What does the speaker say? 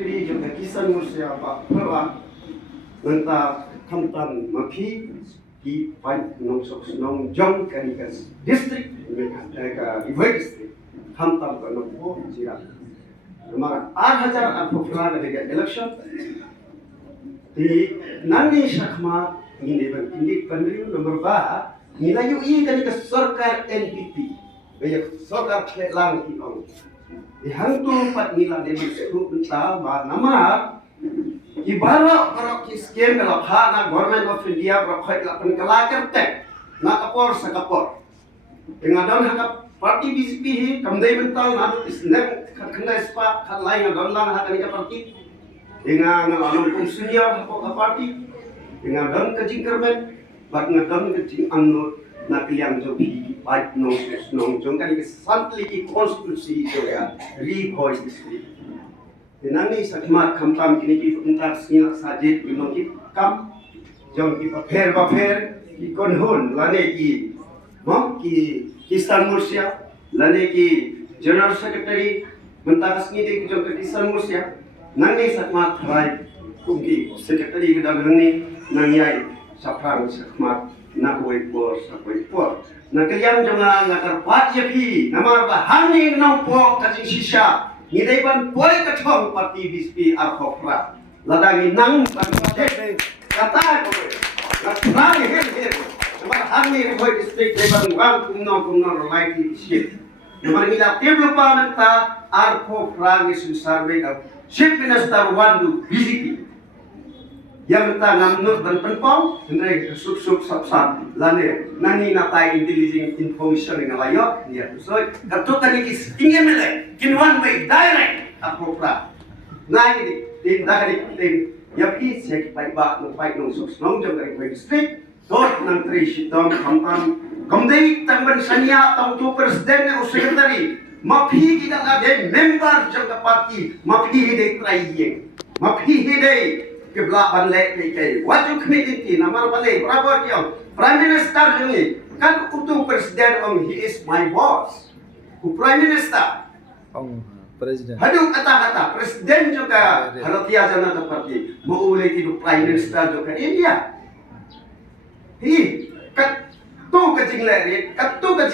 Secretary juga Kisan Mursia Pak Perwan mentah kamtan mapi di Pai Nong Jong Kanikas District mereka di Pai District kamtan Nongpo Jiran. Maka 8,000 popular dengan election di nani sakma ini pendiri nomor 2 nilai UI kanikas sarkar NPP banyak sarkar lang kinong dihantu pat nila de seru entah ba nama ibara para kisken kalau na government of India berkhoi la penkalakar tek na kapor sa kapor dengan don hakap parti BJP hi kamdai mental na isnem khanda spa khalai ngadon lang hakani ka parti dengan ngalong kum senior ka parti dengan don kajing kermen bat ngadon kajing anut na kiliang jo bi bait nong jong kan ke santli ki konstitusi jo ya re voice district dinani sakma khamtam kini ki untar sila sajid binong ki kam jong ki pafer ki konhun lane ki mom ki Kisan Mursia lane ki general secretary mentakas ni de jong ki Kisan Mursia nani sakma thai kumki secretary ke dalam ni nangyai saprang sakma na koi por sa koi por na kalian jangan nakar pat ye phi namar ba hani nong po kajing sisa ni dai ban poi ka thong parti BJP ar khopra ladangi nang ban kata ko na prani he namar hani koi district dai ban wang kumno lai ti ship namar ila teblo pa nanta ar khopra ni survey ka chief minister wandu BJP yang kita ngamnut dan penpong, hendai sub sab lane nani natai intelligent information dengan layak dia usoi kato tani kis ingin mele kin one way direct apropra nai di tim dari tim yapi sek pai ba no pai no sub nong jong dari district dot nang tri sitong kampan kamdei tamban sanya tong tu presiden o secretary mapi kita ada member jong parti mapi hidai trai mapi hidai kebelak banlek PK. Wajib committee namar balai berapa dia? Prime Minister ini kan utu presiden he is my boss. Prime Minister. Presiden. Hadung kata-kata presiden juga kalau dia jangan seperti mau boleh hidup Prime Minister juga India. Hi kat tu kecing lari, kat tu kecing